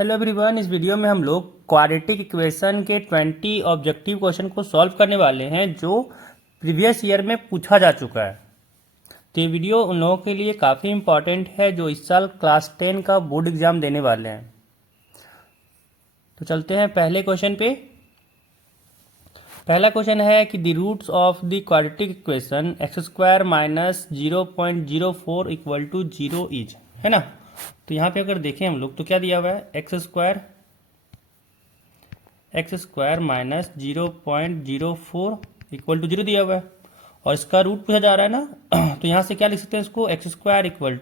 Hello everyone, इस video में हम लोग क्वाड्रेटिक इक्वेशन के 20 ऑब्जेक्टिव क्वेश्चन को सॉल्व करने वाले हैं जो प्रीवियस ईयर में पूछा जा चुका है। तो ये वीडियो उन लोगों के लिए काफ़ी इम्पॉर्टेंट है जो इस साल क्लास 10 का बोर्ड एग्जाम देने वाले हैं। तो चलते हैं पहले क्वेश्चन पे। पहला क्वेश्चन है कि the roots of the quadratic equation x² minus 0.04 equal to 0 is, है ना। तो यहाँ पे अगर देखें हम लोग तो क्या दिया हुआ है, x² माइनस 0.04 इक्वल टू 0 दिया हुआ है और इसका रूट पूछा जा रहा है ना। तो यहाँ से क्या लिख सकते हैं इसको, x² इक्वल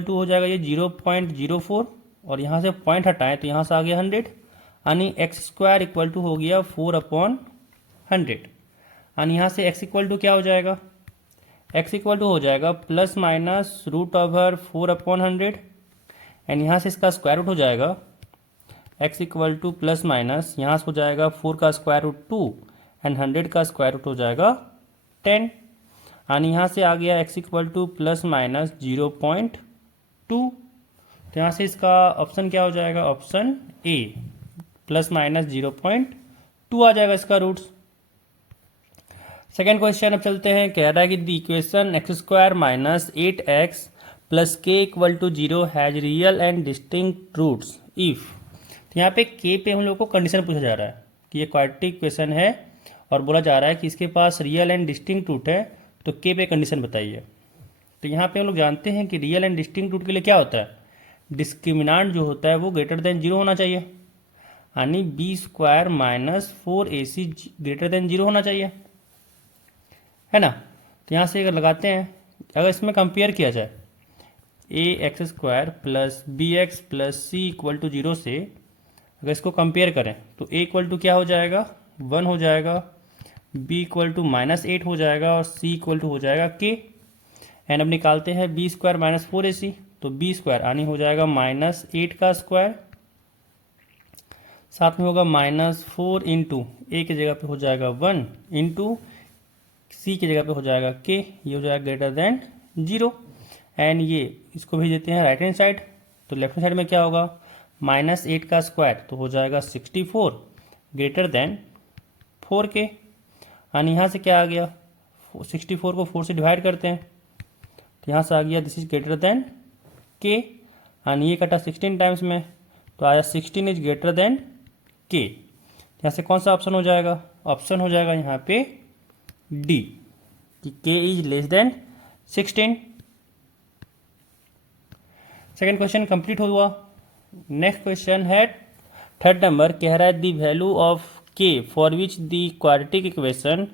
टू हो जाएगा ये 0.04 और यहाँ से पॉइंट हटाएं तो यहाँ से आ गया 100, यानी x² इक्वल टू हो गया 4/100। यानी यहाँ से x इक्वल टू क्या हो जाएगा, x इक्वल टू हो जाएगा plus minus root over 4/100 and यहाँ से इसका स्क्वायर रूट हो जाएगा x equal to plus minus यहाँ से हो जाएगा 4 का स्क्वायर रूट 2 एंड 100 का स्क्वायर रूट हो जाएगा 10। यानी यहाँ से आ गया x equal to plus minus 0.2। तो यहाँ से इसका ऑप्शन क्या हो जाएगा, ऑप्शन ए प्लस माइनस 0.2 आ जाएगा इसका रूट्स। सेकेंड क्वेश्चन अब चलते हैं। कह रहा है कि the equation x² minus 8x plus k equal to 0 has real and distinct roots if. तो यहाँ पे k पे हम लोग को कंडीशन पूछा जा रहा है कि ये क्वाड्रेटिक इक्वेशन है और बोला जा रहा है कि इसके पास रियल एंड डिस्टिंक्ट रूट है, तो k पे कंडीशन बताइए। तो यहाँ पे हम लोग जानते हैं कि रियल एंड डिस्टिंक्ट रूट के लिए क्या होता है, डिस्क्रिमिनांट जो होता है वो ग्रेटर देन 0 होना चाहिए, यानी b² minus 4ac greater than 0 होना चाहिए, है ना। तो यहाँ से अगर लगाते हैं, अगर इसमें कंपेयर किया जाए ax² plus bx plus c equal to 0 से अगर इसको कंपेयर करें तो a इक्वल टू क्या हो जाएगा, 1 हो जाएगा, b इक्वल टू माइनस 8 हो जाएगा और c इक्वल टू हो जाएगा k। एंड अब निकालते हैं b² माइनस 4ac, तो b² यानी हो जाएगा माइनस 8 का स्क्वायर, साथ में होगा माइनस 4 इंटू a की जगह पे हो जाएगा 1 इंटू c की जगह पे हो जाएगा k, ये हो जाएगा ग्रेटर देन 0। एंड ये इसको भेज देते हैं राइट हैंड साइड, तो लेफ्ट हैंड साइड में क्या होगा, माइनस 8 का स्क्वायर तो हो जाएगा 64 ग्रेटर देन 4k। यानी यहाँ से क्या आ गया, 64 को 4 से डिवाइड करते हैं तो यहाँ से आ गया this is greater than k। यानी ये कटा 16 टाइम्स में तो आया 16 इज ग्रेटर देन k। यहाँ से कौन सा ऑप्शन हो जाएगा, ऑप्शन हो जाएगा यहाँ पे डी कि k is less than 16। Second question complete हुआ। नेक्स्ट क्वेश्चन है थर्ड नंबर। कह रहा है the value of k for which the quadratic equation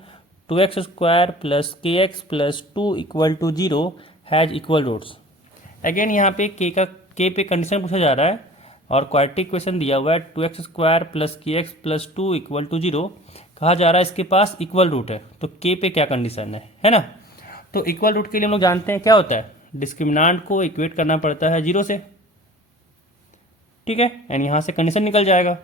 2x² plus kx plus 2 equal to 0 has equal roots. Again यहाँ पे k पे condition पूछा जा रहा है और क्वाड्रेटिक इक्वेशन दिया हुआ है 2x² plus kx plus 2 equal to 0, कहा जा रहा है इसके पास इक्वल रूट है, तो k पे क्या कंडीशन है ना। तो इक्वल रूट के लिए हम लोग जानते हैं क्या होता है, डिस्क्रिमिनांट को इक्वेट करना पड़ता है 0 से, ठीक है, एंड यहाँ से कंडीशन निकल जाएगा।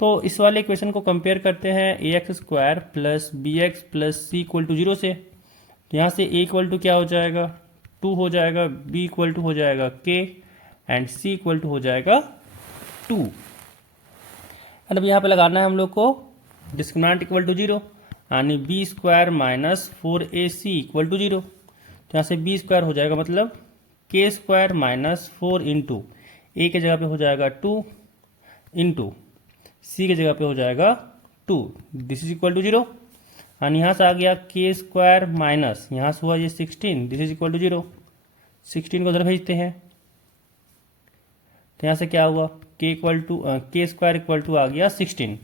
तो इस वाले इक्वेशन को कंपेयर करते हैं ax² plus bx plus c equal to 0 से, तो यहाँ से a इक्वल टू क्या हो जाएगा, 2 हो जाएगा, b इक्वल टू हो जाएगा k and c equal to हो जाएगा 2। एंड अब यहाँ पे लगाना है हम लोग को डिस्क्रिमिनांट इक्वल टू 0, यानी b² minus 4ac equal to 0। तो यहाँ से b² हो जाएगा मतलब k² माइनस 4 इंटू a के जगह पे हो जाएगा 2 इंटू c के जगह पे हो जाएगा 2, दिस इज इक्वल टू 0। यानी यहाँ से आ गया k² माइनस यहाँ से हुआ ये 16, दिस इज इक्वल टू 0। 16 को उधर भेजते हैं तो यहाँ से क्या हुआ, k² इक्वल टू आ गया 16,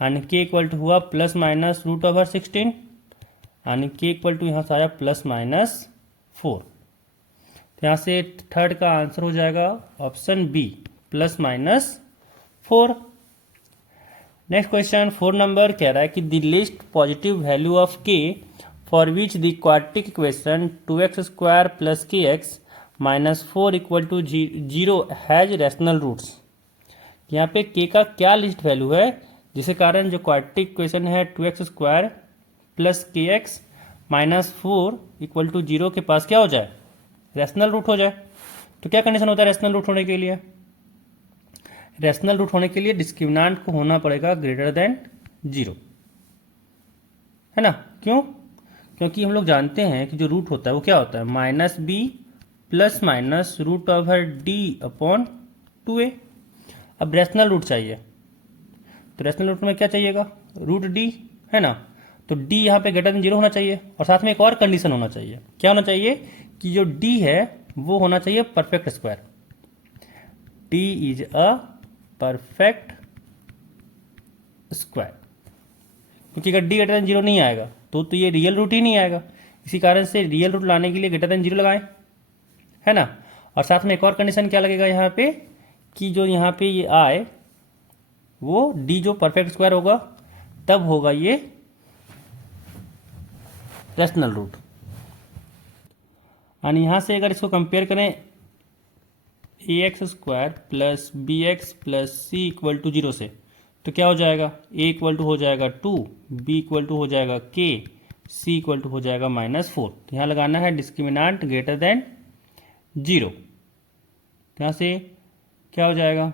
यानी k इक्वल टू हुआ प्लस माइनस रूट ओवर 16, यानी k इक्वल टू यहाँ से आया प्लस माइनस 4। तो यहाँ से थर्ड का आंसर हो जाएगा option B plus minus 4। Next question 4 number. कह रहा है कि the least positive value of k for which the quadratic equation 2x² plus kx minus 4 equal to 0 has rational roots. यहाँ पे k का क्या लिस्ट वैल्यू है जिसके कारण जो क्वाड्रेटिक इक्वेशन है 2x² plus kx minus 4 equal to 0 के पास क्या हो जाए, रैशनल रूट हो जाए। तो क्या कंडीशन होता है रैशनल रूट होने के लिए, रैशनल रूट होने के लिए डिस्क्रिमिनेंट को होना पड़ेगा ग्रेटर देन 0, है ना। क्यों? क्योंकि हम लोग जानते हैं कि जो रूट होता है वो क्या होता है, minus B plus minus root over D upon 2a। अब रैशनल रूट चाहिए, तो रैशनल रूट में क्या चाहिएगा, रूट डी, है ना। तो डी यहाँ पे ग्रेटर देन 0 होना चाहिए, और साथ में एक और कंडीशन होना चाहिए। क्या होना चाहिए कि जो डी है वो होना चाहिए perfect square. D is a perfect square, क्योंकि अगर डी ग्रेटर देन 0 नहीं आएगा तो ये रियल रूट ही नहीं आएगा। इसी कारण से रियल रूट लाने के लिए ग्रेटर देन 0 लगाएं, है ना। और साथ में एक और कंडीशन क्या लगेगा यहाँ पे, कि जो यहाँ पे ये आए वो डी जो परफेक्ट स्क्वायर होगा तब होगा ये रैशनल रूट। और यहाँ से अगर इसको कंपेयर करें a x square plus b x plus c equal to 0 से, तो क्या हो जाएगा, ए इक्वल टू हो जाएगा 2, बी इक्वल टू हो जाएगा के, सी इक्वल टू हो जाएगा -4। तो यहाँ लगाना है डिस्क्रिमिनेंट ग्रेटर देन 0। तो यहाँ से क्या हो जाएगा,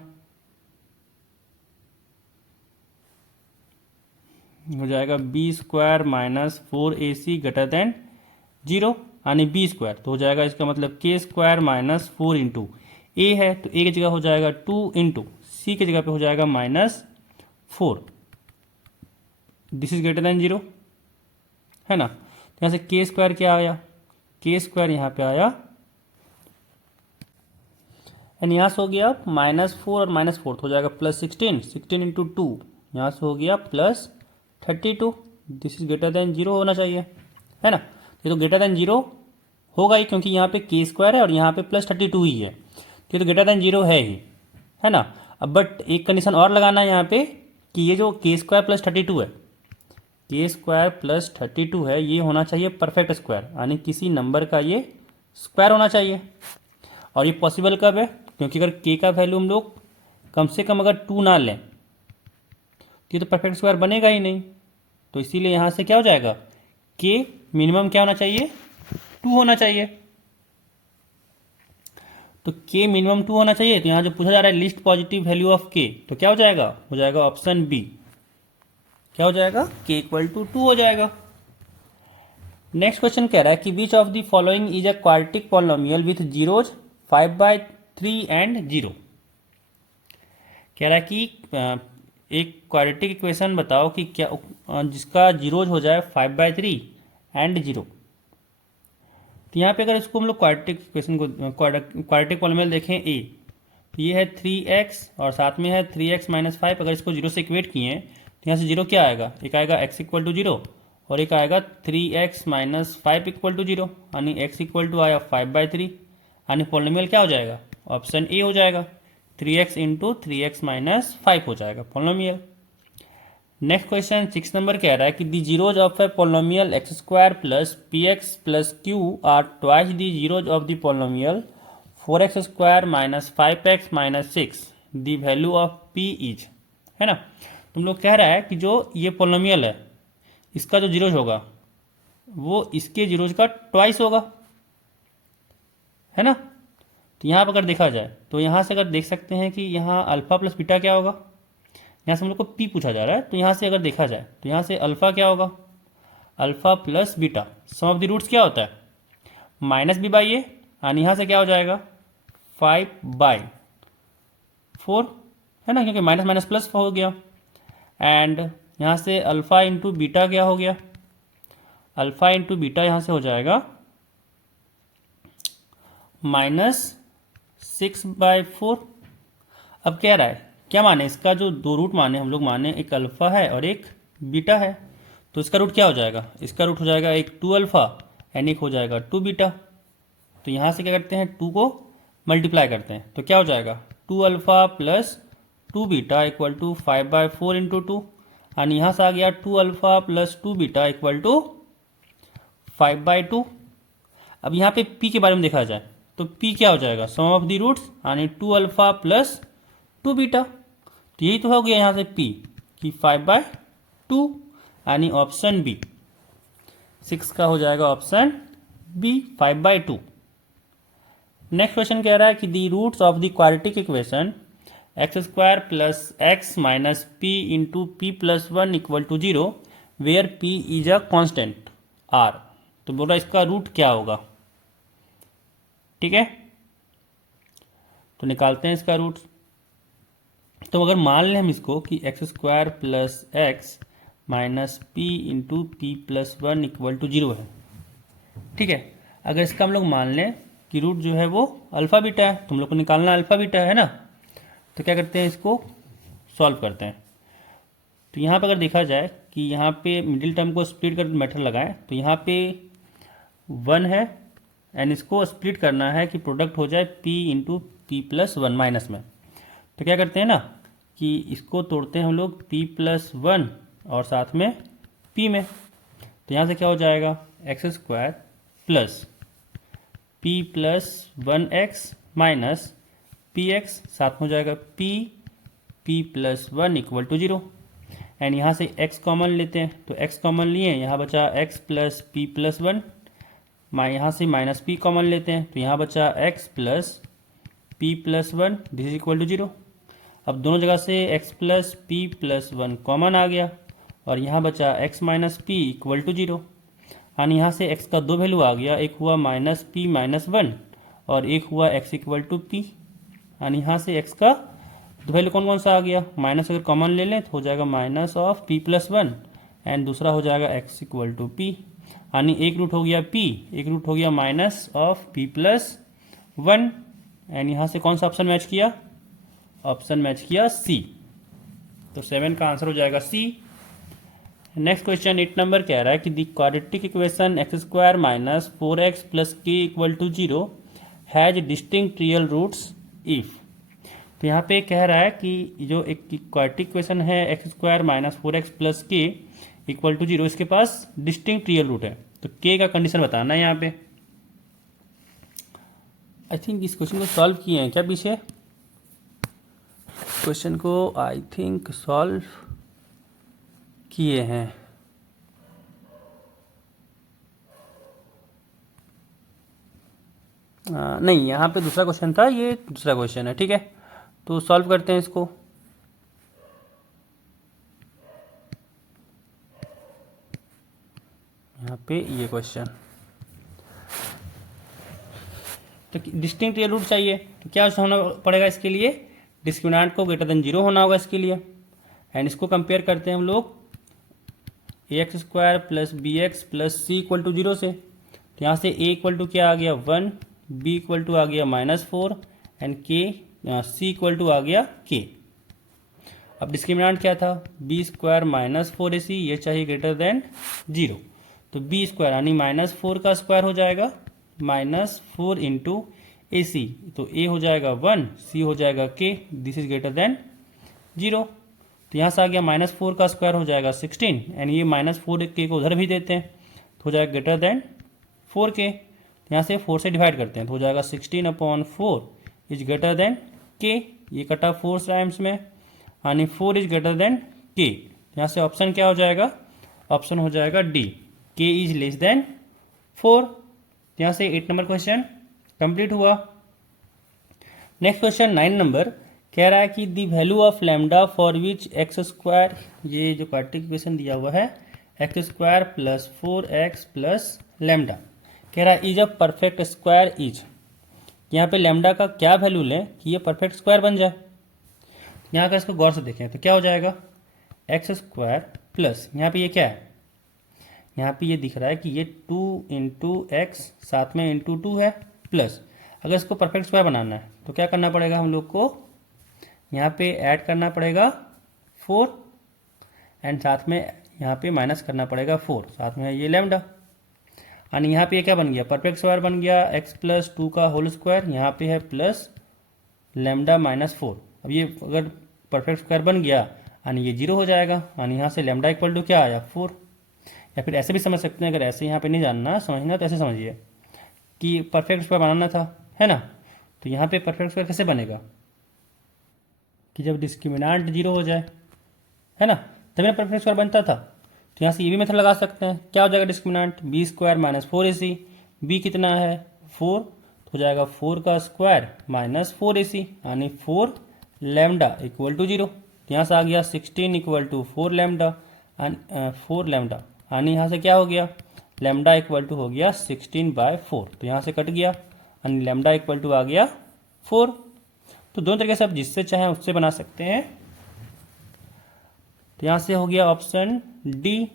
हो जाएगा B square minus 4ac greater than 0, यानी बी स्क्वायर। तो हो जाएगा इसका मतलब के स्क्वायर माइनस 4 इंटू ए है, तो ए की जगह हो जाएगा 2 इंटू सी की जगह पे हो जाएगा -4। दिस इज ग्रेटर देन 0, है ना। तो यहाँ से के स्क्वायर क्या आया, के स्क्वायर यहाँ पे आया, एंड यहाँ से हो गया -4 और -4 तो हो जाएगा +16, 16 इंटू 2 यहाँ से हो गया +32। दिस इज ग्रेटर देन 0 होना चाहिए, है ना। ये तो ग्रेटर देन 0 होगा ही, क्योंकि यहाँ पे के स्क्वायर है और यहाँ पे +32 ही है, तो ये तो ग्रेटर देन 0 है ही, है ना। अब बट एक कंडीशन और लगाना है यहाँ पे, कि ये जो के स्क्वायर +32 है, के स्क्वायर +32 है, ये होना चाहिए परफेक्ट स्क्वायर, यानी किसी नंबर का ये स्क्वायर होना चाहिए। और ये पॉसिबल कब है, क्योंकि अगर के का वैल्यू हम लोग कम से कम अगर 2 ना लें तो ये तो परफेक्ट स्क्वायर बनेगा ही नहीं। तो इसीलिए यहाँ से क्या हो जाएगा, के मिनिमम क्या होना चाहिए, 2 होना चाहिए। तो के मिनिमम 2 होना चाहिए। तो यहाँ जो पूछा जा रहा है लिस्ट पॉजिटिव वैल्यू ऑफ के, तो क्या हो जाएगा ऑप्शन बी। क्या हो जाएगा, के इक्वल टू 2 हो जाएगा। नेक्स्ट क्वेश्चन कह रहा है कि which of the following is a quadratic polynomial with zeros 5/3 and 0। कह रहा है कि एक क्वाड्रेटिक इक्वेशन बताओ कि क्या जिसका जीरोज हो जाए 5/3 एंड 0। तो यहाँ पे अगर इसको हम लोग क्वाड्रेटिक इक्वेशन को क्वाड्रेटिक पॉलिनोमियल देखें ए, तो ये है 3x और साथ में है 3x - 5। अगर इसको 0 से इक्वेट किए तो यहाँ से 0 क्या आएगा, एक आएगा x इक्वल टू 0 और एक आएगा 3x - 5 इक्वल टू 0, यानी x इक्वल टू आया 5/3, यानी पॉलिनोमियल क्या हो जाएगा, ऑप्शन ए हो जाएगा, 3x इंटू 3x - 5 हो जाएगा पॉलिनोमियल। नेक्स्ट क्वेश्चन 6 नंबर कह रहा है कि the zeros of a polynomial x square plus p x plus q are twice the zeros of the polynomial 4x square minus 5x minus 6, the value of p is, है ना। तुम लोग कह रहा है कि जो ये पॉलिनोमियल है इसका जो जीरोज होगा वो इसके जीरोज का ट्वाइस होगा, है ना। तो यहाँ पर अगर देखा जाए तो यहाँ से अगर देख सकते हैं कि यहाँ अल्फा प्लस बीटा क्या होगा, यहाँ से हम लोग को पी पूछा जा रहा है। तो यहाँ से अगर देखा जाए तो यहाँ से अल्फा क्या होगा, alpha plus beta, sum of the roots क्या होता है -b/a, यानी यहाँ से क्या हो जाएगा 5/4, है ना, क्योंकि माइनस माइनस प्लस हो गया। एंड यहाँ से अल्फा इंटू बीटा क्या हो गया, अल्फा इंटू बीटा यहाँ से हो जाएगा -6/4। अब कह रहा है क्या माने, इसका जो दो रूट माने हम लोग माने, एक अल्फा है और एक बीटा है। तो इसका रूट क्या हो जाएगा, इसका रूट हो जाएगा एक 2 अल्फा एंड एक हो जाएगा 2 बीटा। तो यहाँ से क्या करते हैं 2 को मल्टीप्लाई करते हैं, तो क्या हो जाएगा 2 alpha plus 2 beta equal to 5/4 into 2, यानी यहाँ से आ गया 2 alpha plus 2 beta equal to 5/2। अब यहाँ पे p के बारे में देखा जाए तो p क्या हो जाएगा, सम ऑफ द रूट्स, यानी 2 अल्फा प्लस 2 बीटा। तो यही तो हो गया यहाँ से p कि 5/2, यानी ऑप्शन बी 6 का हो जाएगा ऑप्शन बी 5/2। नेक्स्ट क्वेश्चन कह रहा है कि the roots of the quadratic equation x square plus x minus p into p plus one equal to zero, where p is a constant are. तो बोला इसका रूट क्या होगा, ठीक है। तो निकालते हैं इसका रूट। तो अगर मान लें हम इसको कि x square plus x minus p into p plus one equal to zero है, ठीक है। अगर इसका हम लोग मान लें कि रूट जो है वो अल्फ़ा बीटा है, तुम लोग को निकालना अल्फ़ा बीटा है ना, तो क्या करते हैं, इसको सॉल्व करते हैं। तो यहाँ पर अगर देखा जाए कि यहाँ पे मिडिल टर्म को स्प्लिट कर मेथड लगाएं, तो यहाँ पे वन है एंड इसको स्प्लिट करना है कि प्रोडक्ट हो जाए p into p plus one minus में। तो क्या करते हैं ना कि इसको तोड़ते हैं हम लोग p प्लस वन और साथ में p में। तो यहाँ से क्या हो जाएगा, x square plus p plus one x minus p x, साथ में हो जाएगा p plus one equal to zero. And यहाँ से x कॉमन लेते हैं, तो x कॉमन लिए, यहाँ बचा x plus p plus one, यहाँ से माइनस p कॉमन लेते हैं, तो यहाँ बचा x plus p plus one, this is equal to zero. अब दोनों जगह से x plus p plus one common आ गया और यहाँ बचा x minus p equal to zero. यानी यहाँ से x का दो वैल्यू आ गया, एक हुआ माइनस पी माइनस वन और एक हुआ x इक्वल टू पी। यानी यहाँ से x का दो वैल्यू कौन कौन सा आ गया, माइनस अगर कॉमन ले लें तो हो जाएगा minus of p plus one and दूसरा हो जाएगा x इक्वल टू पी। यानी एक रूट हो गया p, एक रूट हो गया minus of p plus one. And यहाँ से कौन सा ऑप्शन मैच किया, ऑप्शन मैच किया C। तो 7 का आंसर हो जाएगा C। नेक्स्ट क्वेश्चन 8 नंबर कह रहा है कि the quadratic equation x square minus four x plus k equal to zero has distinct real roots if. तो यहाँ पे कह रहा है कि जो एक क्वाड्रेटिक इक्वेशन है x square minus four x plus k equal to zero, इसके पास डिस्टिंक्ट रियल रूट है, तो के का कंडीशन बताना है यहाँ पे। आई थिंक इस क्वेश्चन को सॉल्व किए हैं क्या पीछे, क्वेश्चन को आई थिंक सॉल्व किए हैं। नहीं, यहाँ पे दूसरा क्वेश्चन था, ये दूसरा क्वेश्चन है, ठीक है। तो सॉल्व करते हैं इसको। यहाँ पे ये क्वेश्चन, तो डिस्टिंक्ट रियल रूट चाहिए, तो क्या होना पड़ेगा इसके लिए, डिस्क्रिमिनेंट को ग्रेटर देन जीरो होना होगा इसके लिए। एंड इसको कंपेयर करते हैं हम लोग a x square plus b x plus c equal to zero से। तो यहाँ से ए इक्वल टू क्या आ गया वन, बी इक्वल टू आ गया माइनस फोर एंड के सी इक्वल टू आ गया के। अब डिस्क्रिमिनेंट क्या था, B square minus four a सी, ये चाहिए ग्रेटर देन जीरो। तो बी स्क्वायर यानी माइनस फोर का स्क्वायर हो जाएगा माइनस फोर इंटू ए सी, तो ए हो जाएगा वन, सी हो जाएगा के, this is greater than zero. तो यहाँ से आ गया माइनस फोर का स्क्वायर हो जाएगा 16 एंड ये माइनस फोर के को उधर भी देते हैं तो हो जाएगा ग्रेटर देन फोर के। तो यहाँ से 4 से डिवाइड करते हैं तो हो जाएगा 16 upon four is greater than के, ये कटा 4 टाइम्स में, यानी 4 इज ग्रेटर देन के। यहाँ से ऑप्शन क्या हो जाएगा, ऑप्शन हो जाएगा डी, के इज लेस देन 4। यहाँ से 8 नंबर क्वेश्चन कंप्लीट हुआ। नेक्स्ट क्वेश्चन 9 नंबर कह रहा है कि the value of lambda for which x square, ये जो क्वाड्रेटिक इक्वेशन दिया हुआ है x square plus four x plus lambda, कह रहा है is a perfect square is. यहाँ पे लैम्डा का क्या वैल्यू लें कि ये परफेक्ट स्क्वायर बन जाए। यहाँ का इसको गौर से देखें तो क्या हो जाएगा, एक्स स्क्वायर प्लस यहाँ पे ये क्या है, यहाँ पे ये दिख रहा है कि ये 2 इंटू एक्स साथ में इंटू टू है प्लस, अगर इसको परफेक्ट स्क्वायर बनाना है तो क्या करना पड़ेगा हम लोग को, यहाँ पे ऐड करना पड़ेगा 4 एंड साथ में यहाँ पे माइनस करना पड़ेगा 4, साथ में ये लैम्डा। यानी यहाँ पे ये क्या बन गया, परफेक्ट स्क्वायर बन गया x प्लस टू का होल स्क्वायर, यहाँ पे है प्लस लैम्डा माइनस 4। अब ये अगर परफेक्ट स्क्वायर बन गया यानी ये जीरो हो जाएगा, यानी यहाँ से लैम्डा इक्वल टू क्या आया 4। या फिर ऐसे भी समझ सकते हैं, अगर ऐसे यहाँ पे नहीं जानना समझना तो ऐसे समझिए कि परफेक्ट स्क्वायर बनाना था, है ना। तो यहाँ पे परफेक्ट स्क्वायर कैसे बनेगा कि जब डिस्क्रिमिनेंट जीरो हो जाए, है ना, तभी ना परफेक्ट स्क्वायर बनता था। तो यहाँ से ये भी मेथड लगा सकते हैं, क्या हो जाएगा discriminant, b square minus four a c, b कितना है 4, तो हो जाएगा 4 का स्क्वायर माइनस 4 ए सी, यानी 4 लैम्डा इक्वल टू 0। तो यहाँ से आ गया 16 इक्वल टू 4 लैम्डा, 4 लैम्डा, यानी यहाँ से क्या हो गया, लैम्डा इक्वल टू हो गया 16/4। तो यहाँ से कट गया, यानी लैम्डा इक्वल टू आ गया 4। तो दोनों तरीके से आप जिससे चाहें उससे बना सकते हैं। तो यहाँ से हो गया ऑप्शन डी।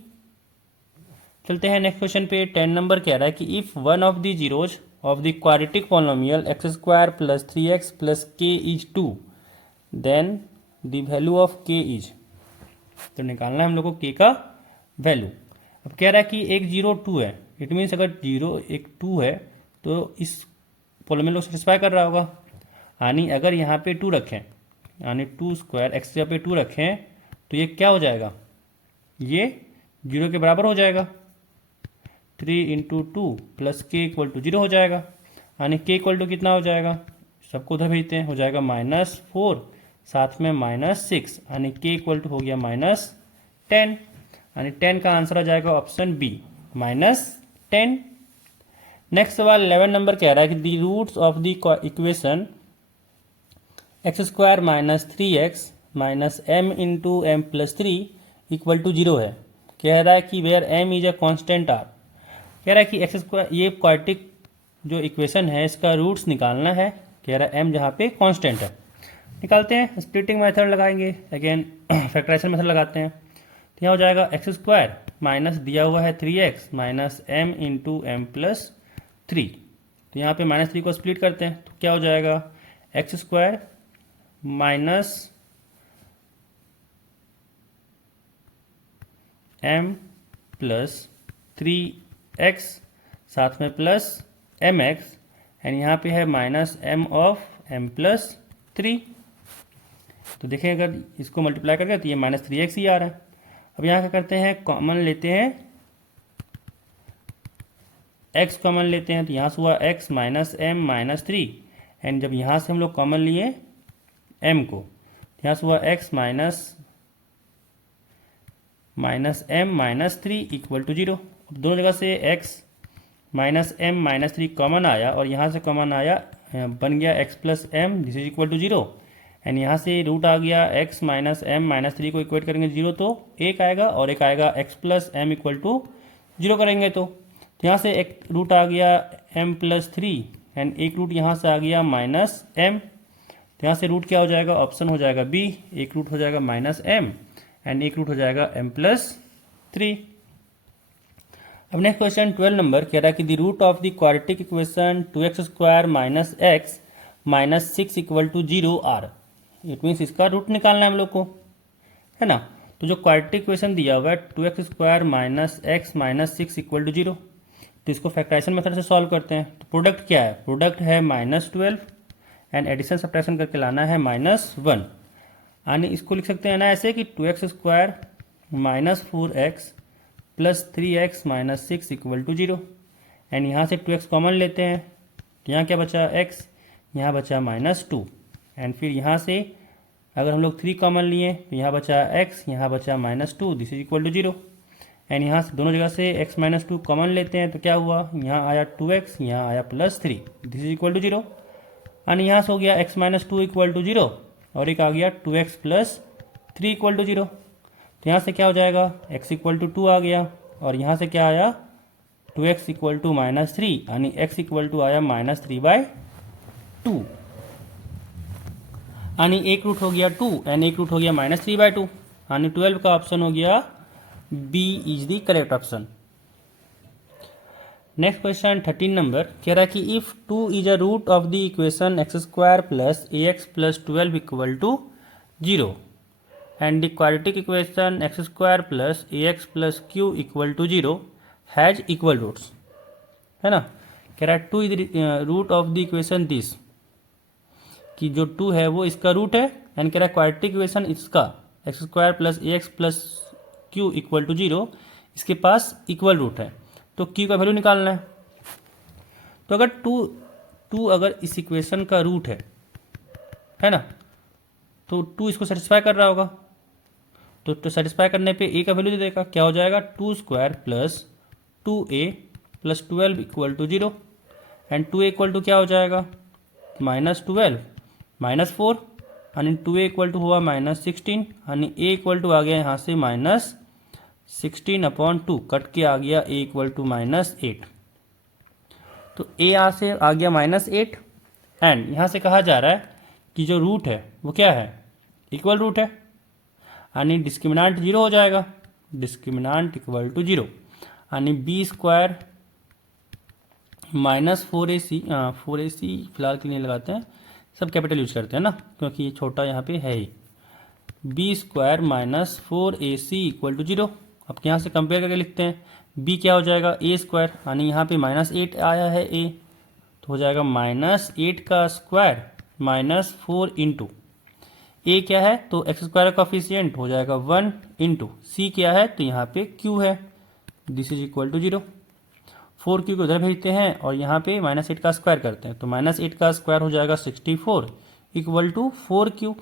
चलते हैं नेक्स्ट क्वेश्चन पे। 10 नंबर कह रहा है कि if one of the zeros of the quadratic polynomial x² + 3x + k is 2, then the value of k is. तो निकालना है हम लोग को k का वैल्यू। अब कह रहा है कि एक 0 2 है, इट मीन्स अगर 0 एक 2 है तो इस पॉलिनोमियल को सेटिस्फाई कर रहा होगा। यानी अगर यहाँ पे 2 रखें, यानी 2² x जगह पे 2 रखें तो ये क्या हो जाएगा, ये 0 के बराबर हो जाएगा। 3 × 2 + k = 0 हो जाएगा। यानी k = कितना हो जाएगा, सबको उधर भेजते हैं, हो जाएगा -4 साथ में -6, यानी k = हो गया -10। यानी 10 का आंसर आ जाएगा ऑप्शन बी -10। नेक्स्ट सवाल 11 नंबर कह रहा है कि the roots of the equation x² - 3x - m × m + 3 = 0 है। कह रहा है कि where m is a constant r। कह रहा है कि x², ये क्वाड्रेटिक जो इक्वेशन है इसका रूट्स निकालना है। कह रहा है m जहाँ पे कांस्टेंट है। निकालते हैं, स्प्लिटिंग मेथड लगाएंगे, अगेन फैक्टराइजेशन मेथड लगाते हैं। तो यहाँ हो जाएगा x² माइनस दिया हुआ है 3x माइनस m × m + 3। तो यहाँ पे -3 को स्प्लिट करते हैं तो क्या हो जाएगा, x² माइनस m + 3x साथ में प्लस mx, एंड यहाँ पे है -m of m + 3। तो देखें अगर इसको मल्टीप्लाई करके तो ये -3x ही आ रहा है। अब यहाँ क्या करते हैं, कॉमन लेते हैं, x कॉमन लेते हैं। तो यहाँ से हुआ x माइनस m - 3, एंड जब यहाँ से हम लोग कॉमन लिए m को, तो यहाँ से हुआ x माइनस m - 3 = 0। अब दोनों जगह से x माइनस m - 3 कॉमन आया और यहाँ से कॉमन आया, बन गया x + m, this is equal to 0। And यहाँ से रूट आ गया x माइनस m - 3 को इक्वेट करेंगे 0 तो 1 आएगा, और एक आएगा x + m = 0 करेंगे तो यहाँ से एक रूट आ गया m + 3, एंड एक रूट यहाँ से आ गया -m। तो यहाँ से रूट क्या हो जाएगा, ऑप्शन हो जाएगा बी, एक रूट हो जाएगा -m एंड एक रूट हो जाएगा m + 3। अब नेक्स्ट क्वेश्चन 12 नंबर कह रहा है कि the root of the quadratic equation 2x² - x - 6 = 0 are. It means इसका रूट निकालना है हम लोग को, है ना। तो जो क्वाड्रेटिक इक्वेशन दिया हुआ है 2x² - x - 6 = 0, तो इसको फैक्टराइजेशन मेथड से सॉल्व करते हैं। तो प्रोडक्ट क्या है, प्रोडक्ट है -12 एंड एडिशन सब्ट्रैक्शन करके लाना है -1। यानी इसको लिख सकते हैं ना ऐसे कि 2x² - 4x + 3x - 6 = 0, एंड यहाँ से 2x कॉमन लेते हैं। तो यहाँ क्या बचा, x, यहाँ बचा -2, एंड फिर यहाँ से अगर हम लोग 3 कॉमन लिए तो यहाँ बचा x, यहाँ बचा -2, this is equal to 0। And यहाँ से दोनों जगह से x - 2 कॉमन लेते हैं तो क्या हुआ, यहाँ आया 2x, यहाँ आया +3, this is equal to 0। And यहाँ से हो गया x - 2 = 0, और एक आ गया 2x + 3 = 0। तो यहाँ से क्या हो जाएगा, x = 2 आ गया, और यहाँ से क्या आया 2x = -3, यानी x = आया -3/2, यानी एक रूट हो गया 2 एंड एक रूट हो गया -3/2, यानी 12 का ऑप्शन हो गया B is the correct option. Next question 13 number कह रहा है कि if 2 is a root of the equation x² + ax + 12 = 0 and the quadratic equation x² + ax + q = 0 has equal roots, है ना। कह रहा है 2 is root of the equation this, कि जो 2 है वो इसका रूट है, एंड कह रहा है क्वाड्रेटिक इक्वेशन इसका x² + ax + q = 0 इसके पास इक्वल रूट है, तो q का वैल्यू निकालना है। तो अगर 2 अगर इस इक्वेशन का रूट है ना, तो 2 इसको सेटिस्फाई कर रहा होगा, तो सेटिस्फाई करने पे a का वैल्यू दे देगा, क्या हो जाएगा 2² + 2a + 12 = 0, एंड 2a = क्या हो जाएगा, -12 -4, आणि 2a इक्वल टू हुआ -16 आणि a इक्वल टू आ गया यहाँ से -16/2 कट के आ गया a इक्वल टू -8। तो a यहाँ से आ गया -8 एंड यहाँ से कहा जा रहा है कि जो रूट है वो क्या है, इक्वल रूट है, यानी डिस्क्रिमिनांट 0 हो जाएगा, डिस्क्रिमिनांट इक्वल टू 0 यानी b स्क्वायर -4ac 4ac फिलहाल के लिए लगाते हैं, सब कैपिटल यूज करते हैं ना क्योंकि ये छोटा यहाँ पे है ही, b square -4ac equal to 0। अब यहाँ से कंपेयर करके लिखते हैं, b क्या हो जाएगा a स्क्वायर, यानी यहाँ पे -8 आया है a, तो हो जाएगा -8 का स्क्वायर -4 इंटू a क्या है तो एक्स स्क्वायर का कोफिशिएंट हो जाएगा 1 इंटू c क्या है तो यहाँ पे q है, this is equal to 0। 4q को उधर भेजते हैं और यहाँ पे -8 का स्क्वायर करते हैं, तो -8 का स्क्वायर हो जाएगा 64 इक्वल टू 4q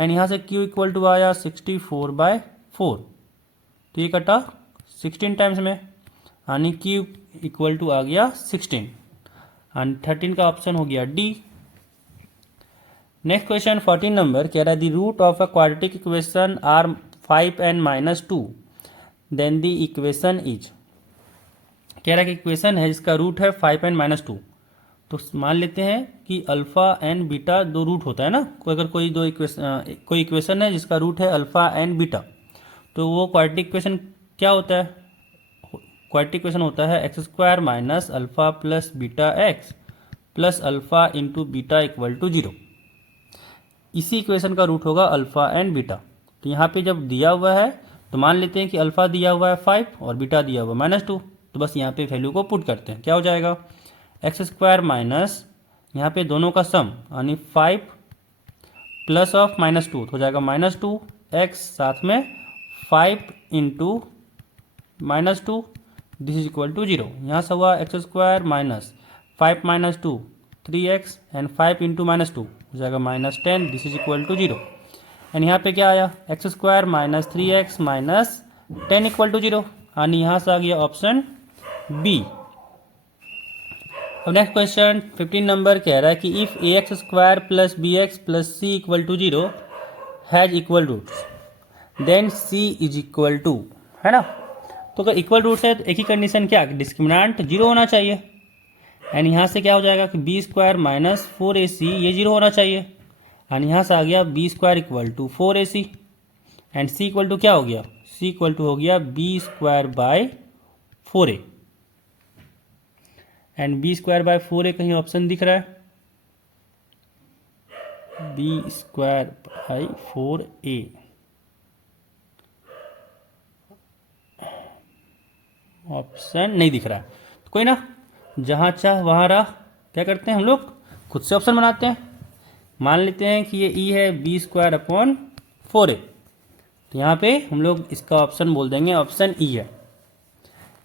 एंड यहाँ से q इक्वल टू आया 64/4, तो ये कटा 16 टाइम्स में, यानी q इक्वल टू आ गया 16 एंड 13 का ऑप्शन हो गया डी। नेक्स्ट क्वेश्चन 14 नंबर कह रहा है the root of a quadratic equation are 5n - 2 then the equation is, कह रहा है कि इक्वेशन है जिसका रूट है 5n - 2, तो मान लेते हैं कि अल्फा एन बीटा दो रूट होता है ना, अगर कोई इक्वेशन है जिसका रूट है अल्फा एन बीटा, तो वो क्वाड्रेटिक इक्वेशन क्या होता है, क्वाड्रेटिक इक्वेशन होता है x square minus alpha plus beta x plus alpha into beta equal to 0। इसी इक्वेशन का रूट होगा अल्फा एंड बीटा। तो यहाँ पे जब दिया हुआ है तो मान लेते हैं कि अल्फा दिया हुआ है 5 और बीटा दिया हुआ है -2, तो बस यहाँ पे वैल्यू को पुट करते हैं, क्या हो जाएगा एक्स स्क्वायर माइनस यहाँ पे दोनों का सम यानी 5 प्लस ऑफ -2 हो जाएगा -2 एक्स साथ में 5 into -2 this is equal to 0। यहाँ से हुआ x square minus 5 - 2 3x and 5 into -2 हो जाएगा -10 this is equal to 0 and यहाँ पे क्या आया x square minus 3x minus 10 equal to 0, यानी यहाँ से आ गया ऑप्शन बी। अब नेक्स्ट क्वेश्चन 15 नंबर कह रहा है कि if ax square plus bx plus c equal to 0 has equal roots then c is equal to, है ना, तो अगर इक्वल रूट्स है तो एक ही कंडीशन क्या, डिस्क्रिमिनांट 0 होना चाहिए एंड यहाँ से क्या हो जाएगा कि b स्क्वायर माइनस 4ac ये 0 होना चाहिए एंड यहाँ से आ गया b square equal to 4ac and c equal to क्या हो गया, c इक्वल टू हो गया b square by 4a and b square by 4a कहीं ऑप्शन दिख रहा है, b square by 4a option नहीं दिख रहा है, तो कोई ना, जहाँ चाह वहाँ रहा, क्या करते हैं हम लोग खुद से ऑप्शन बनाते हैं। मान लेते हैं कि ये ई है b स्क्वायर अपॉन 4a, तो यहाँ पे हम लोग इसका ऑप्शन बोल देंगे ऑप्शन ई है।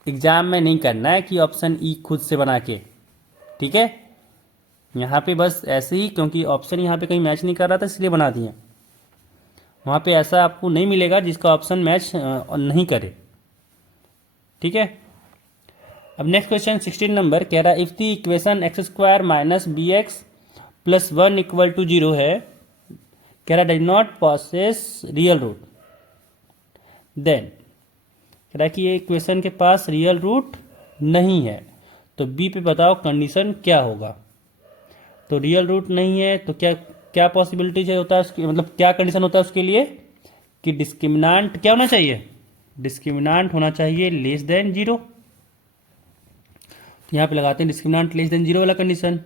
एग्जाम में नहीं करना है कि ऑप्शन ई खुद से बना के, ठीक है, यहाँ पे बस ऐसे ही, क्योंकि ऑप्शन यहाँ पे कहीं मैच नहीं कर रहा था इसलिए बना दिए, वहाँ पे ऐसा आपको नहीं मिलेगा जिसका ऑप्शन मैच नहीं करे, ठीक है। अब नेक्स्ट क्वेश्चन 16 नंबर कह रहा है if the equation x square minus B x plus 1 equal to 0 है, कह रहा does not possess real root, then कह रहा है कि ये इक्वेशन के पास रियल रूट नहीं है, तो बी पे बताओ कंडीशन क्या होगा। तो रियल रूट नहीं है तो क्या क्या पॉसिबिलिटीज होता है उसकी, मतलब क्या कंडीशन होता है उसके लिए कि डिस्क्रिमिनांट क्या होना चाहिए, डिस्क्रिमिनांट होना चाहिए लेस देन 0। तो यहाँ पे लगाते हैं डिस्क्रिमिनांट लेस देन 0 वाला condition,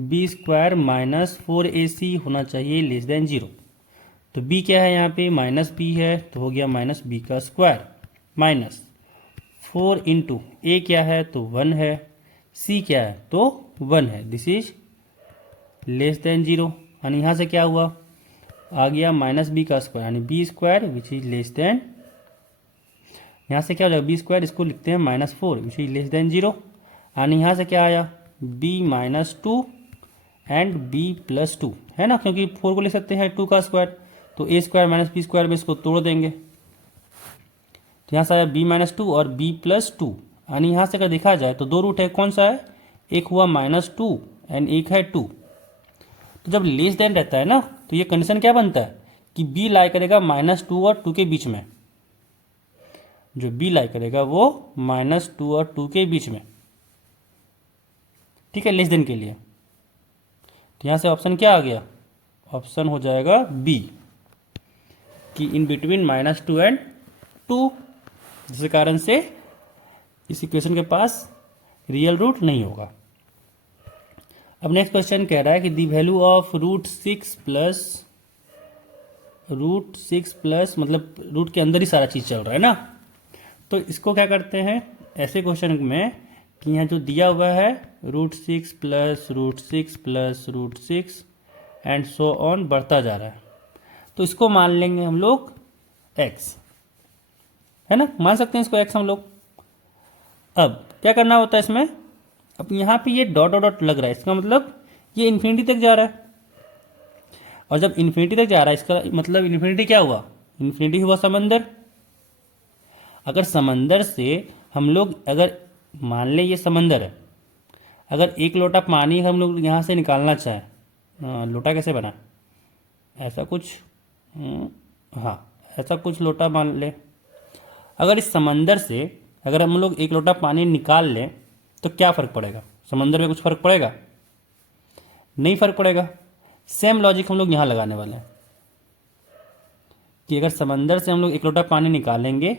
b square minus 4ac होना चाहिए लेस देन 0। तो b क्या है यहाँ पे -b है तो हो गया -b का स्क्वायर माइनस 4 इंटू a क्या है तो 1 है, c क्या है तो 1 है, दिस इज लेस देन 0 यानी यहाँ से क्या हुआ आ गया -b का स्क्वायर यानी b square which is less then, यहाँ से क्या हो जाएगा b स्क्वायर इसको लिखते हैं -4 विच इज लेस देन 0 यानी यहाँ से क्या आया b -2 एंड b +2, है ना, क्योंकि 4 को ले सकते हैं 2 का स्क्वायर, तो a square minus b square में इसको तोड़ देंगे, तो यहाँ से आया b -2 और b +2 यानी यहाँ से अगर देखा जाए तो दो रूट है, कौन सा है, एक हुआ -2 एंड एक है 2, तो जब लेस देन रहता है ना, तो ये कंडीशन क्या बनता है कि बी लाई करेगा -2 और 2 के बीच में। जो बी लाई करेगा वो -2 और 2 के बीच में, ठीक है, लेस देन के लिए। तो यहाँ से ऑप्शन क्या आ गया, ऑप्शन हो जाएगा बी कि इन बिटवीन -2 एंड 2, जिस कारण से इस इक्वेशन के पास रियल रूट नहीं होगा। अब नेक्स्ट क्वेश्चन कह रहा है कि दी वैल्यू ऑफ √6 प्लस मतलब रूट के अंदर ही सारा चीज़ चल रहा है ना, तो इसको क्या करते हैं ऐसे क्वेश्चन में कि यहाँ जो दिया हुआ है √6 plus √6 plus √6 and so on बढ़ता जा रहा है, तो इसको मान लेंगे हम लोग x, है ना, मान सकते हैं इसको x हम लोग। अब क्या करना होता है इसमें, अब यहाँ पे ये डॉट डॉट डॉट लग रहा है, इसका मतलब ये इन्फिनिटी तक जा रहा है, और जब इन्फिनिटी तक जा रहा है इसका मतलब इन्फिनिटी क्या हुआ, इन्फिनिटी हुआ समंदर। अगर समंदर से हम लोग अगर मान लें ये समंदर है, अगर एक लोटा पानी हम लोग यहाँ से निकालना चाहें, लोटा कैसे बना, ऐसा कुछ, हाँ ऐसा कुछ लोटा मान ले, अगर इस समंदर से अगर हम लोग एक लोटा पानी निकाल लें तो क्या फ़र्क पड़ेगा, समंदर में कुछ फ़र्क पड़ेगा, नहीं फ़र्क पड़ेगा। सेम लॉजिक हम लोग यहाँ लगाने वाले हैं कि अगर समंदर से हम लोग एक लोटा पानी निकालेंगे,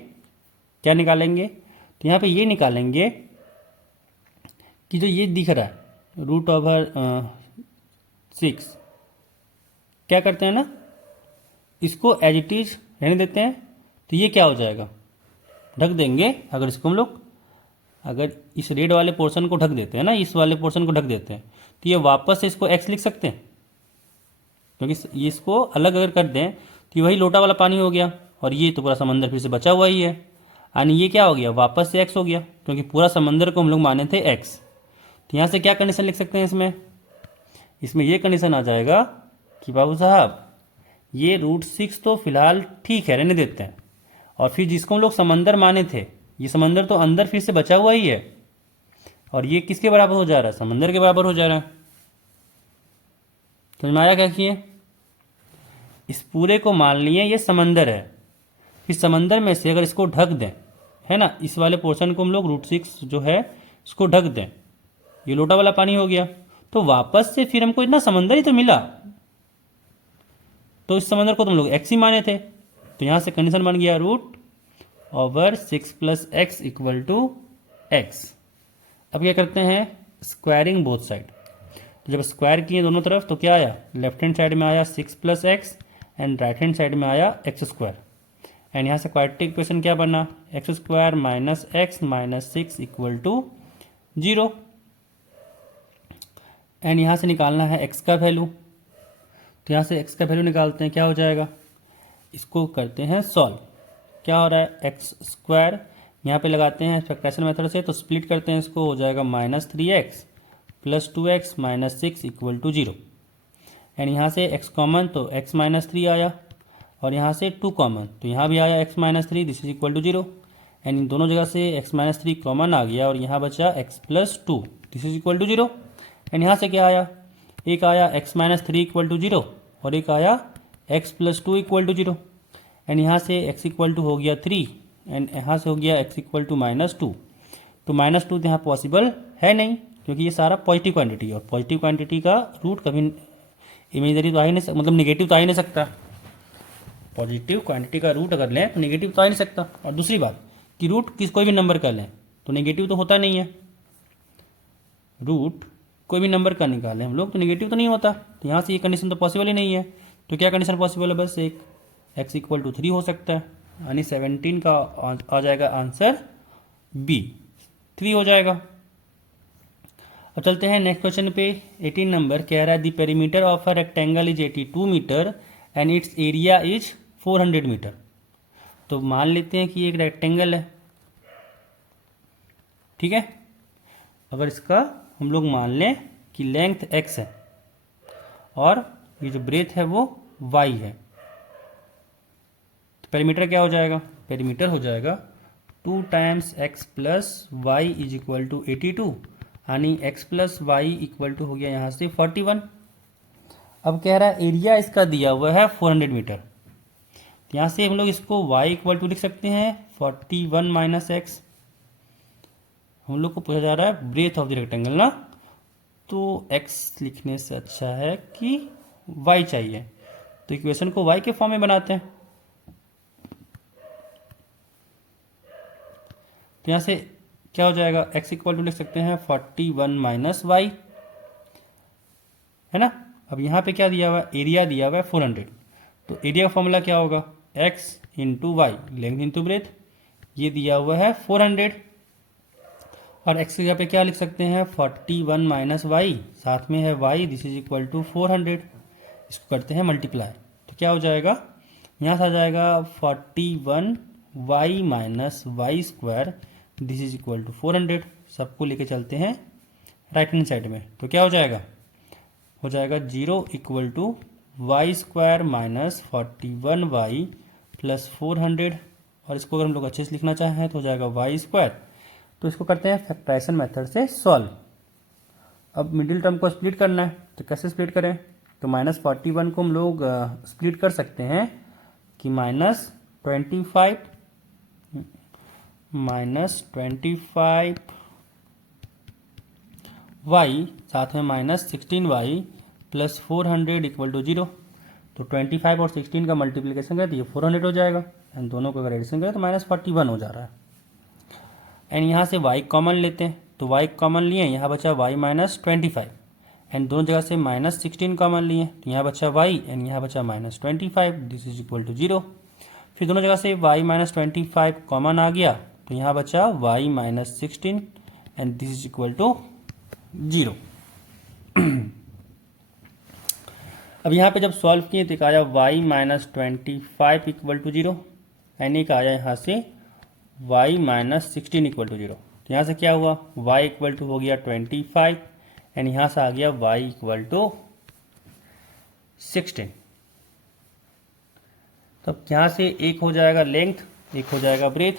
क्या निकालेंगे, तो यहाँ पे ये निकालेंगे कि जो ये दिख रहा है √6, क्या करते हैं ना, इसको एज इट इज रहने देते हैं, तो ये क्या हो जाएगा, ढक देंगे। अगर इसको हम लोग अगर इस रेड वाले पोर्शन को ढक देते हैं ना, इस वाले पोर्शन को ढक देते हैं, तो ये वापस से इसको x लिख सकते हैं, क्योंकि ये इसको अलग अगर कर दें तो ये वही लोटा वाला पानी हो गया, और ये तो पूरा समंदर फिर से बचा हुआ ही है, यानी ये क्या हो गया, वापस से x हो गया, क्योंकि पूरा समंदर को हम लोग माने थे x। तो यहाँ से क्या कंडीशन लिख सकते हैं इसमें ये कंडीशन आ जाएगा कि बाबू साहब ये √6 तो फिलहाल ठीक है, रहने देते हैं, और फिर जिसको हम लोग समंदर माने थे, ये समंदर तो अंदर फिर से बचा हुआ ही है, और ये किसके बराबर हो जा रहा है, समंदर के बराबर हो जा रहा है। समझ में आया क्या किए, इस पूरे को मान लिए ये समंदर है, फिर समंदर में से अगर इसको ढक दें, है ना, इस वाले पोर्शन को हम लोग √6 जो है इसको ढक दें, ये लोटा वाला पानी हो गया, तो वापस से फिर हमको इतना समंदर ही तो मिला, तो इस समंदर को तुम लोग x ही माने थे, तो यहाँ से कंडीशन बन गया √6 + x = x। अब क्या करते हैं, स्क्वायरिंग बोथ साइड, तो जब स्क्वायर किए दोनों तरफ तो क्या आया, लेफ्ट हैंड साइड में आया 6 + x and right hand side में आया x², एंड यहाँ से क्वाड्रेटिक इक्वेशन क्या बना, x² - x - 6 = 0, एंड यहाँ से निकालना है x का वैल्यू, तो यहाँ से x का वैल्यू निकालते हैं, क्या हो जाएगा, इसको करते हैं सॉल्व, क्या हो रहा है x², यहाँ पे लगाते हैं फैक्टराइजेशन मेथड से, तो स्प्लिट करते हैं इसको, हो जाएगा -3x + 2x - 6 = 0, एंड यहाँ से x कॉमन तो x - 3 आया, और यहाँ से 2 कॉमन तो यहाँ भी आया x - 3, this is equal to 0, and इन दोनों जगह से x - 3 कॉमन आ गया, और यहाँ बचा x + 2, this is equal to 0, and यहाँ से क्या आया, एक आया x - 3 = 0, और एक आया x + 2 = 0, एंड यहाँ से x = हो गया 3, एंड यहाँ से हो गया x = -2, तो -2 तो यहाँ पॉसिबल है नहीं, क्योंकि ये सारा पॉजिटिव क्वांटिटी है, और पॉजिटिव क्वांटिटी का रूट कभी इमेजनरी तो आ ही नहीं, मतलब नेगेटिव तो आ ही नहीं सकता, पॉजिटिव क्वांटिटी का रूट अगर लें तो नेगेटिव तो आ ही नहीं सकता। और दूसरी बात कि रूट कोई भी नंबर का लें तो नेगेटिव तो होता नहीं है, रूट कोई भी नंबर का निकालें हम लोग तो नेगेटिव तो नहीं होता, तो यहाँ से ये कंडीशन तो पॉसिबल ही नहीं है, तो क्या कंडीशन पॉसिबल है, बस एक x = 3 हो सकता है, यानी 17 का आ जाएगा आंसर बी, 3 हो जाएगा। अब चलते हैं नेक्स्ट क्वेश्चन पे, 18 नंबर कह रहा है the perimeter of a rectangle is 82 metre and its area is 400 metre. तो मान लेते हैं कि एक रेक्टेंगल है, ठीक है, अगर इसका हम लोग मान लें कि लेंथ x है और ये जो ब्रेथ है वो y है, तो पेरीमीटर क्या हो जाएगा, पेरीमीटर हो जाएगा 2 टाइम्स x + y = 82, यानी x + y = हो गया यहाँ से 41। अब कह रहा है एरिया इसका दिया हुआ है 400 मीटर। तो यहाँ से हम लोग इसको y इक्वल टू लिख सकते हैं 41 माइनस एक्स। हम लोग को पूछा जा रहा है ब्रेथ ऑफ द रेक्टेंगल ना, तो x लिखने से अच्छा है कि y चाहिए, तो इक्वेशन को y के फॉर्म में बनाते हैं। तो यहाँ से क्या हो जाएगा, x इक्वल टू लिख सकते हैं 41 माइनस वाई, है ना। अब यहाँ पे क्या दिया हुआ है, एरिया दिया हुआ है 400, तो एरिया का फॉर्मूला क्या होगा, x into y, length into breadth. ये दिया हुआ है 400 और x की जगह पे क्या लिख सकते हैं 41 माइनस वाई, साथ में है y, this is equal to 400। इसको करते हैं मल्टीप्लाई, तो क्या हो जाएगा, यहाँ से आ जाएगा 41 y minus y square, this is equal to 400। सबको लेके चलते हैं राइट हैंड साइड में, तो क्या हो जाएगा 0 equal to y square minus 41 y plus 400। और इसको अगर हम लोग अच्छे से लिखना चाहें तो हो जाएगा वाई स्क्वायर। तो इसको करते हैं फैक्टराइजेशन मेथड से सॉल्व। अब मिडिल टर्म को स्प्लिट करना है, तो कैसे स्प्लिट करें, तो -41 को हम लोग स्प्लिट कर सकते हैं कि -25 वाई साथ में -16 वाई प्लस 400 इक्वल टू 0। तो 25 और 16 का मल्टीप्लिकेशन करें तो ये 400 हो जाएगा, एंड दोनों का अगर एडिशन करें तो -41 हो जा रहा है। एंड यहाँ से y कॉमन लेते हैं, तो y कॉमन लिए, यहाँ बचा y -25, एंड दोनों जगह से -16 कॉमन लिए, तो यहाँ बचा y एंड यहाँ बचा -25, दिस इज इक्वल टू 0। फिर दोनों जगह से y -25 कॉमन आ गया, तो यहाँ बचा y -16 and this is equal to 0। अब यहाँ पे जब सॉल्व किए तो एक आया y -25 इक्वल टू 0, एंड एक आया यहाँ से y -16 इक्वल टू 0। तो यहाँ से क्या हुआ, y इक्वल टू हो गया 25 एंड यहाँ से आ गया y इक्वल टू 16। तो यहाँ से एक हो जाएगा लेंथ, एक हो जाएगा ब्रेथ।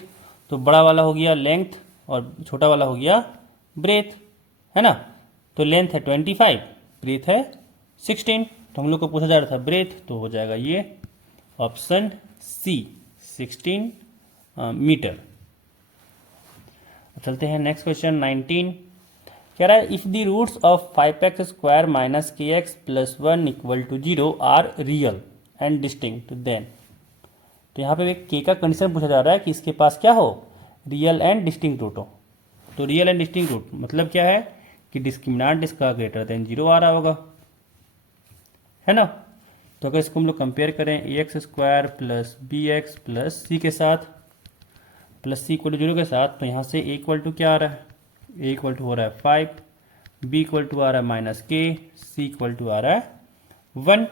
तो बड़ा वाला हो गया लेंथ और छोटा वाला हो गया ब्रेथ, है ना। तो लेंथ है 25, ब्रेथ है 16। तो हम लोग को पूछा जा रहा था ब्रेथ, तो हो जाएगा ये ऑप्शन सी 16 मीटर। चलते हैं नेक्स्ट क्वेश्चन 19। कह रहा है if the roots of 5x square minus k x plus 1 equal to 0 are real and distinct then. तो यहाँ पे के का कंडीशन पूछा जा रहा है कि इसके पास क्या हो, रियल एंड डिस्टिंक्ट रूट हो। तो रियल एंड डिस्टिंक्ट रूट मतलब क्या है कि डिस्क्रिमिनेंट इसका ग्रेटर देन 0 आ रहा होगा, है ना। तो अगर इसको हम लोग कंपेयर करें ax square plus b x plus c के साथ, प्लस सी इक्वल टू 0 के साथ, तो यहाँ से a इक्वल टू क्या आ रहा है, a इक्वल टू हो रहा है 5, b इक्वल टू आ रहा है -k, c इक्वल टू आ रहा है 1।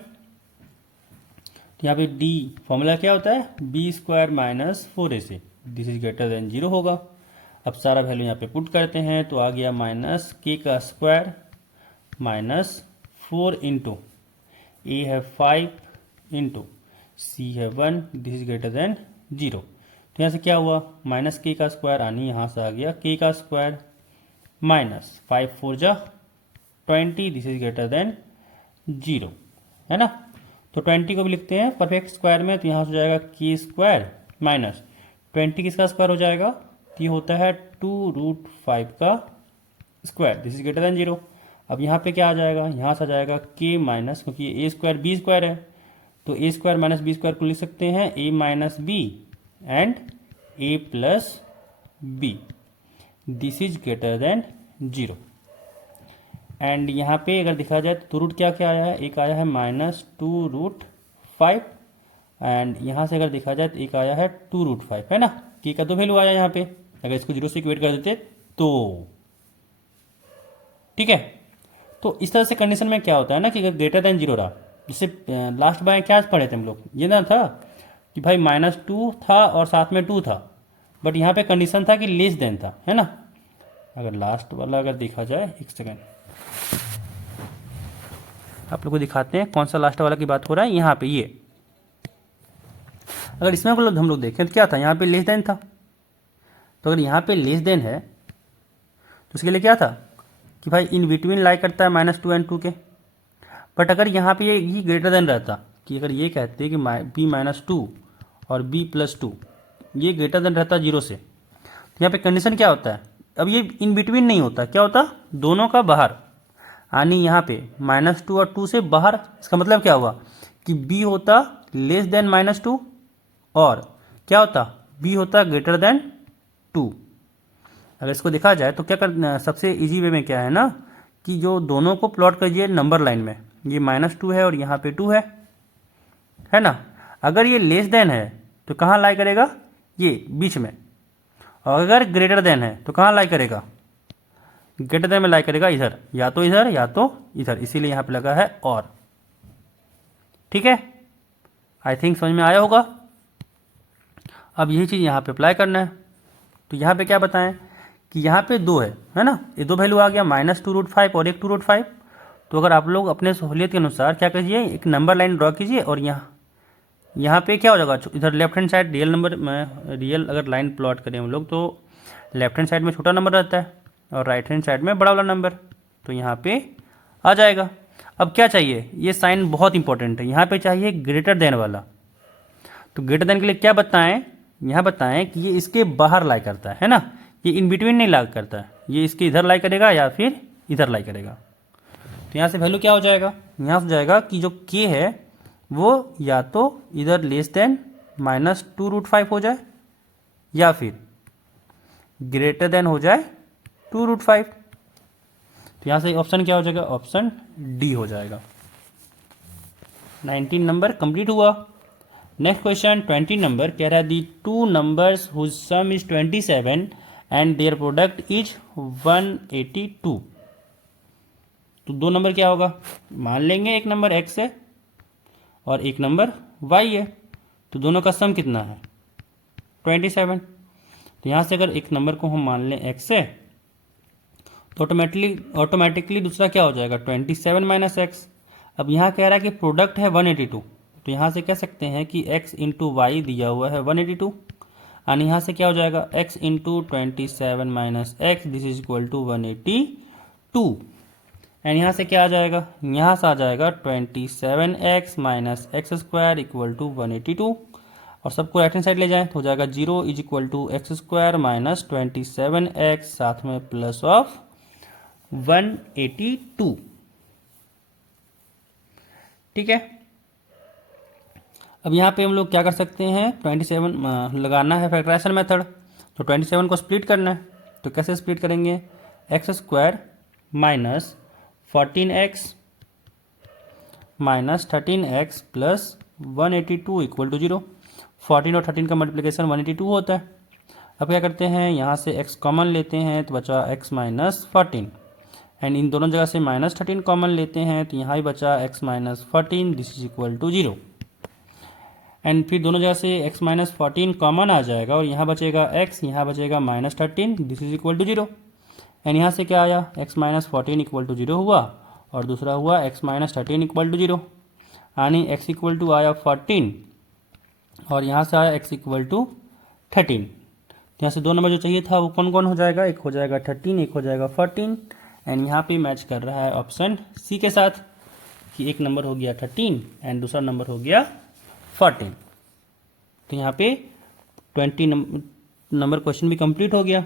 तो यहाँ पे d फॉर्मूला क्या होता है, b square minus 4ac, this is greater than 0 होगा। अब सारा वैल्यू यहाँ पे पुट करते हैं, तो आ गया -k का स्क्वायर -4 इंटू a है 5 इंटू c है 1, दिस इज ग्रेटर देन 0। तो यहाँ से क्या हुआ, -k का स्क्वायर आनी यहाँ से आ गया k का स्क्वायर माइनस 5 4 जा 20, दिस इज ग्रेटर देन 0, है ना। तो 20 को भी लिखते हैं परफेक्ट स्क्वायर में, तो यहाँ से हो जाएगा k स्क्वायर माइनस 20 किसका स्क्वायर हो जाएगा, तो ये होता है 2√5 का square, this is greater than 0। अब यहाँ पे क्या आ जाएगा, यहाँ से आ जाएगा k माइनस, क्योंकि a स्क्वायर b स्क्वायर है, तो a square minus b square को लिख सकते हैं a minus b and a plus b, this is greater than 0। And यहाँ पे अगर देखा जाए तो रूट क्या क्या आया है, एक आया है -2√5 एंड यहाँ से अगर देखा जाए तो एक आया है 2√5, है ना। k का 2 वैल्यू आया यहाँ पे, अगर इसको 0 से इक्वेट कर देते तो ठीक है। तो इस तरह से कंडीशन में क्या होता है ना कि अगर ग्रेटर देन 0 रहा, जिससे लास्ट बार क्या पढ़े थे हम लोग, ये ना था कि भाई -2 था और साथ में 2 था, बट यहाँ पे कंडीशन था कि लेस देन था, है ना। अगर लास्ट वाला अगर देखा जाए, एक सेकेंड आप लोग को दिखाते हैं कौन सा लास्ट वाला की बात हो रहा है। यहाँ पे ये अगर इसमें हम लोग देखें तो क्या था, यहाँ पे लेस देन था, तो अगर यहाँ पे लेस देन है तो उसके लिए क्या था कि भाई इन बिटवीन लाई करता है -2 एंड 2 के, बट अगर यहाँ पे ये ग्रेटर देन रहता, कि अगर ये कहते कि b-2 और b+2 ये ग्रेटर देन रहता 0 से, तो यहाँ पे कंडीशन क्या होता है, अब ये इन बिटवीन नहीं होता, क्या होता, दोनों का बाहर, यानी यहाँ पे -2 और 2 से बाहर। इसका मतलब क्या हुआ कि b होता लेस देन -2 और क्या होता, b होता ग्रेटर देन 2। अगर इसको देखा जाए तो क्या करना, सबसे इजी वे में क्या है ना, कि जो दोनों को प्लॉट कीजिए नंबर लाइन में, ये -2 है और यहाँ पे 2 है ना। अगर ये लेस देन है तो कहाँ लाई करेगा, ये बीच में, और अगर ग्रेटर देन है तो कहाँ लाई करेगा, ग्रेटर देन में लाई करेगा इधर, या तो इधर या तो इधर, इसीलिए यहाँ पे लगा है और। ठीक है, आई थिंक समझ में आया होगा। अब यही चीज़ यहाँ पे अप्लाई करना है। तो यहाँ पे क्या बताएं कि यहाँ पे 2 है ना, ये 2 वैल्यू आ गया, -2√5 और एक 2√5। तो अगर आप लोग अपने सहूलियत के अनुसार क्या कीजिए, एक नंबर लाइन ड्रॉ कीजिए और यहाँ पे क्या हो जाएगा, इधर left hand side real number में, रियल अगर लाइन प्लॉट करें हम लोग तो लेफ्ट हैंड साइड में छोटा नंबर रहता है और राइट हैंड साइड में बड़ा वाला नंबर, तो यहाँ पे आ जाएगा। अब क्या चाहिए, ये साइन बहुत इंपॉर्टेंट है, यहाँ पे चाहिए ग्रेटर देन वाला। तो ग्रेटर देन के लिए क्या बताएं, यहाँ बताएं कि ये इसके बाहर लाई करता है ना, ये इन बिटवीन नहीं लाई करता है, ये इसके इधर लाई करेगा या फिर इधर लाई करेगा। तो यहाँ से वैल्यू क्या हो जाएगा, यहाँ से हो जाएगा कि जो k है वो या तो इधर लेस देन -2√5 हो जाए या फिर ग्रेटर देन हो जाए 2√5। तो यहाँ से ऑप्शन क्या हो जाएगा, ऑप्शन डी हो जाएगा। 19 नंबर कंप्लीट हुआ। नेक्स्ट क्वेश्चन 20 नंबर कह रहा है the two numbers whose sum is 27 and their product is 182। तो दो नंबर क्या होगा, मान लेंगे एक नंबर x है और एक नंबर y है, तो दोनों का सम कितना है 27। तो यहाँ से अगर एक नंबर को हम मान लें x है तो ऑटोमेटिकली दूसरा क्या हो जाएगा 27 - x। अब यहाँ कह रहा है कि प्रोडक्ट है 182, तो यहाँ से कह सकते हैं कि x × y दिया हुआ है 182, और यहाँ से क्या हो जाएगा x × 27 - x this is equal to 182। And यहाँ से क्या आ जाएगा, यहाँ से आ जाएगा 27x - x² इक्वल टू 182, और सबको राइट हैंड साइड ले जाएं तो हो जाएगा 0 is equal to x² - 27x साथ में प्लस ऑफ 182। ठीक है, अब यहाँ पे हम लोग क्या कर सकते हैं, 27 लगाना है फैक्टराइजेशन मेथड, तो 27 को स्प्लिट करना है। तो कैसे स्प्लिट करेंगे, x² - 14x - 13x plus 182 equal to 0। 14 और 13 का मल्टीप्लिकेशन 182 होता है। अब क्या करते हैं, यहाँ से x कॉमन लेते हैं तो बचा x - 14, एंड इन दोनों जगह से -13 कॉमन लेते हैं तो यहाँ ही बचा x - 14 this is equal to 0। And फिर दोनों जगह से x - 14 कॉमन आ जाएगा और यहाँ बचेगा x, यहाँ बचेगा -13 this is equal to 0। And यहाँ से क्या आया x - 14 इक्वल टू 0 हुआ और दूसरा हुआ x - 13 इक्वल टू 0, यानी x इक्वल टू आया 14 और यहाँ से आया x इक्वल टू 13। यहाँ से दो नंबर जो चाहिए था वो कौन कौन हो जाएगा, एक हो जाएगा 13, एक हो जाएगा 14, एंड यहाँ पे मैच कर रहा है ऑप्शन सी के साथ कि एक नंबर हो गया 13 एंड दूसरा नंबर हो गया 14। तो यहाँ पे 20 नंबर क्वेश्चन भी कंप्लीट हो गया।